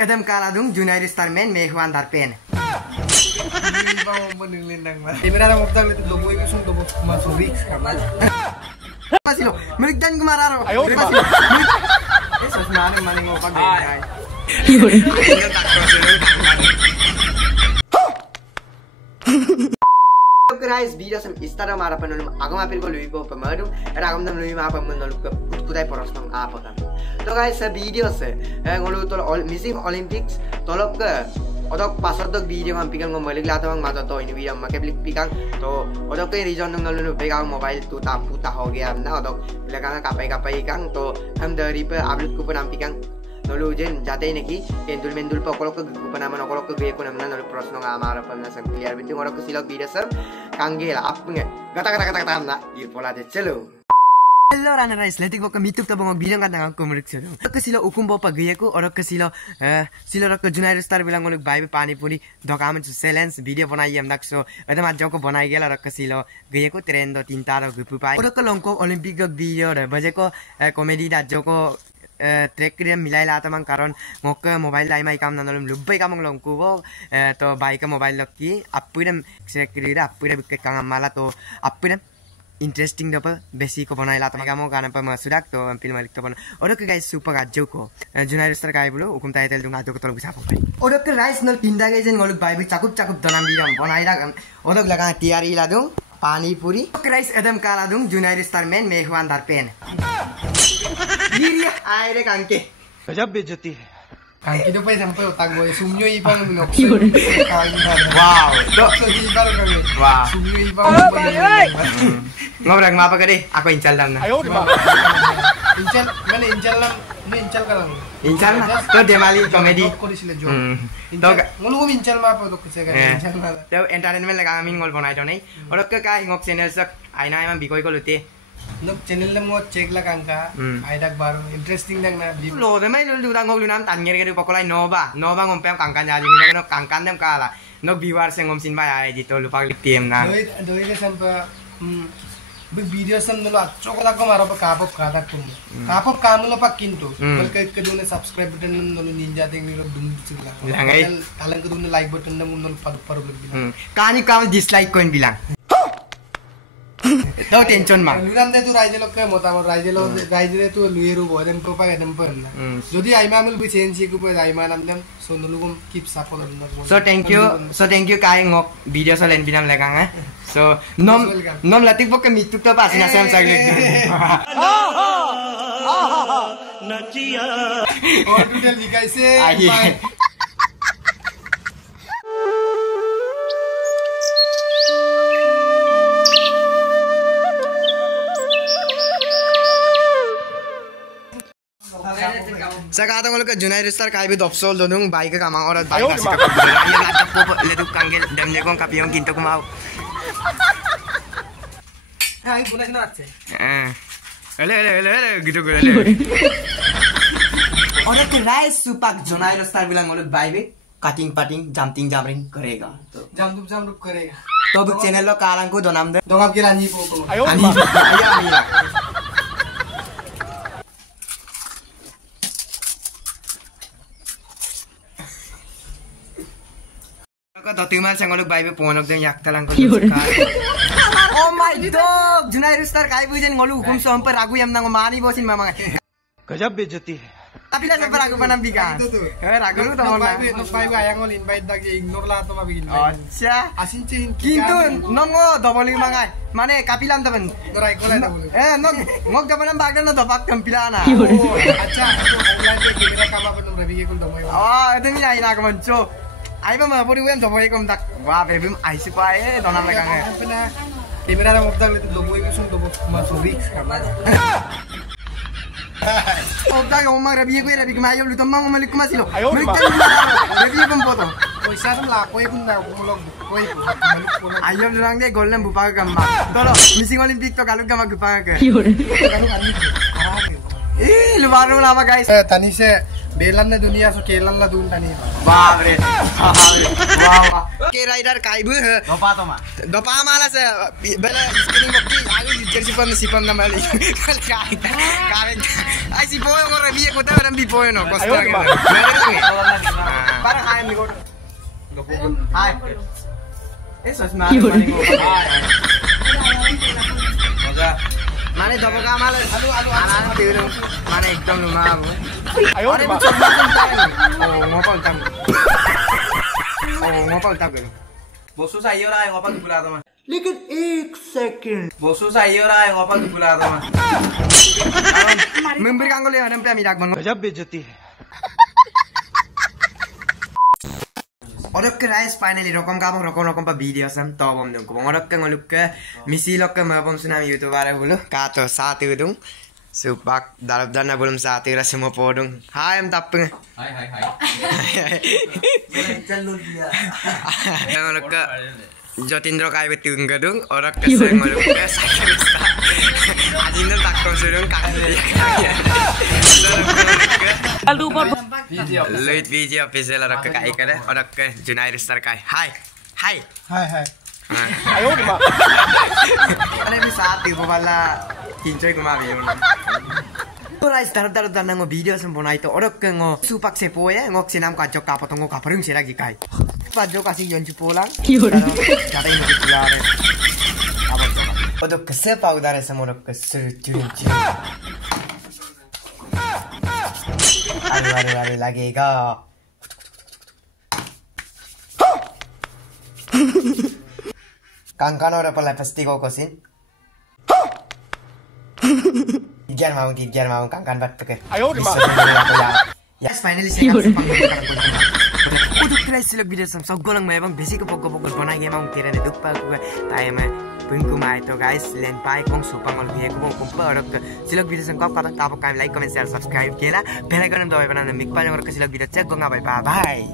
Adam Kaladung, Junaid Starman, Mehuan Darpen. Timera mukta itu dobo itu sung dobo masuk Masilo, melikdan kumararo. Ayo, Eso sebenarnya mana ngopag deh. Guys, video sem istara mara penulum agama pilih kalau ibu pemadu, agam dam lebih apa menolak kudai poros tong apa kan. So guys, video se, ngolu tol missing Olympics tolok ke, odok pasar dok video ngam pikang ngomalik lata bang mata to ini video makai balik pikang to, odok ke region nong ngolu pegang mobile tu tak puta ho gaya, na odok belakang kapai kang to, ham dari pe upload ku penam pikang. Nolu jen jate neki mendul pa kolok ke gupa naman kolok ke gaya ko naman nolu pros nong amara pa na sang clear bintu ngorok ke silog video sam kanggela apa nge kata na pola de chelo. Hello rana guys, letik ko YouTube ta bangog video kan nang ko murik chelo. Ke silo ukum bo pa gaya ko orok ke silo rok ke Junaid Star bilang ngolok bai pani puri dokamen su silence video banai yam nakso adam ajjo ko banai gela rok ke silo gaya ko trend do tinta ro gupu pai orok ke longko Olympic video re baje ko comedy da joko track के मिलाई लाता मंग कारण मोके mobile लाई माई काम ननलम लुब्बै काम लंकु वो तो बाइक मोबाइल लक्की अपुरम ट्रैक के लिए अपुरम बिके काम माला तो अपुरम इंटरेस्टिंग दप बेसी को बनाई लाता मंग गाना पर मसुराक तो फिल्म मालिक तो बन और के गाइस सुपर गाजो को जुनाइड स्टार गाय बोलो हुकुम टाइटल दूंगा तो तल बिसा पाई और के राइस नल पिंदा के जन गोलक बाइबल चाकुप दनाम बिरम बनाई ला और लगा तैयारी ला दूं पानी पूरी राइस एदम काला दूं जुनाइड स्टार मैन मेहवान दारपेन Diriya, aire kanke. गजब बेइज्जती है. Kanki itu pa sampai otak gue sumyo ipang minok. Wow. Wow. Sumyo ipang. Ngobrol ngapa kade? Aku incal dan na. Ayo diba. Incal, mana incal lang? Ini incal ka lang. Incal na. To demali comedy. Ko di sila jo. Ngulu ko incal mapa to kasi ka incal na. To entertainment laga kami ngol bonai to nei. Orok ke ka ngok channel sak aina emang bikoi ko lute. Look channel lang mo check lang ka. Ay dagbaro interesting lang na. Lo de mai lu dang ngol nam tan ngere ke pakolai nova ngom pem kangkan ya ni no kangkan dem kala. No viewers ngom sin ba ai dito lupa tim na. Doi ke sampai video sam nolo chokola ko maro pa kapop kada kum. Kapop kamulo pa kinto. Balkai kedune subscribe button nolo ninja ding nilo dum sila. Langai talang kedune like button nang nolo paru bilang. Kani kam dislike koin bilang. Tahu tension mah. Luram deh tu raja lo ke motamot raja deh tu luiru bodem ko pa gadem per na. Jadi aima amul bi change ko pa aima nam dem so nulu kom keep support on. So thank you kai ngok video so len binam legang So nom latik pok kami tuk pas na sam sagle. नचिया. और total दिखाई से. Sekarang kalau ke Junaid Star kai bi dopsol donung baik ke kamang orang baik kasih kakak ya nggak tahu letup kanggel dan lekong kapiong kinto kumau Hai guna guna aja ele gitu gue orang ke rice supak Junaid Star bilang mulut baik cutting jumping करेगा jam करेगा तो अब channel लो कालां को दोनाम दे dongap kira ni po ayo Kau tahu timal saya ngolok bayi ponok dan yak talang kau. Oh my dog, Junaid Star kai bujen ngolok hukum sampai ragu yang nang mani bosin mama. गजब बेइज्जती है. Tapi lah sampai ragu panam bikan. Ragu lu tahu nak. Nok bayi ayang ngol invite lagi ignore lah tu mabigin. Acha. Asin chin. Kintu nongo double mangai. Mane kapilam temen. Dorai kolai dah boleh. Ngok temen bagdan no dopak kampilana. Oh, acha. Online je kamera kamera pun rabi ke kul domai. Oh, itu ni aina aku menco. Ayo mah puri wen domai kom tak. Wah, baby aisi pae donam lekang. Pernah kamera dah mukta itu domai kusung domai masuk risk kamera. Oh, dah ngomong rabi ke mayo lu tomang ngomong liku masih lo. Mereka rabi pun foto. Oh, saya tu lah, koi pun dah ngomong koi. Ayo orang deh golden bupak gambar. Tolo, missing Olympic tu kalau gambar bupak ke. Lu baru lama guys. Tani se belan na dunia so kelan la dun tani. Babre. Wow. Ke rider kaibu. Dopa to ma. Dopa mala se bela screen mo ki agi jersey sipam na mali. Kai. Ai si boy ngor rabi ko ta rambi boy no. Ayo. Hai. Sos mari mari. Moga. Mane dobo ka mal. Anan tiru. Mane ekdom luma. Ayo ma. Oh, ngopal tam. Oh, ngopal tam. Bosu saya ora yang ngopal dibula to, Mas. लेकिन 1 second Bosu saya ora yang ngopal dibula to, Mas. Memberi kanggo le adam pami dak bang. गजब बेइज्जती है Odokke guys finally rokom pa video sam to bom dong. Bang odokke ngolukke misi lokke mabom sunami youtuber hulu kato satu dung. Supak dalap dana belum satu rasa semua podong. Hai em tapeng. Hai. Jalan dia. Ngolukke Jotindro kai betung gadung odokke seng ngolukke sakit. Ajinda takkom surung kakek. Luit video official odokke kai kada odokke Junaid Star kai. Hai. आयो रे मां Ano yung sa atin po pala kinchoy kumabi yun. Guys, darab na video sa muna ito. Orok ka ngo supak sepo ya, ngok sinam ka jok kapot ngo kaparung sila gikay. Padyo kasi yon chupo lang. Katay mo kitulare. Kapot ko. Orok ka sepa udare sa morok ka surturin. Aduh lagi ka. Kangkan ora pala pastigo ko sin. Tijar mau kangkan bat peke. आयो रे मां Yes, finally saya kasih panggilan ko. Untuk guys silog video sam sogolang may bang basic ko pagko banay gamang tira ni dupa ko tayo may pungku mai to guys len pai kong supang ol dia ko kong parok silog video sam kap katang tapok kami like comment share subscribe kela bell icon dawai banana mik pa yung silog video check ko nga bye bye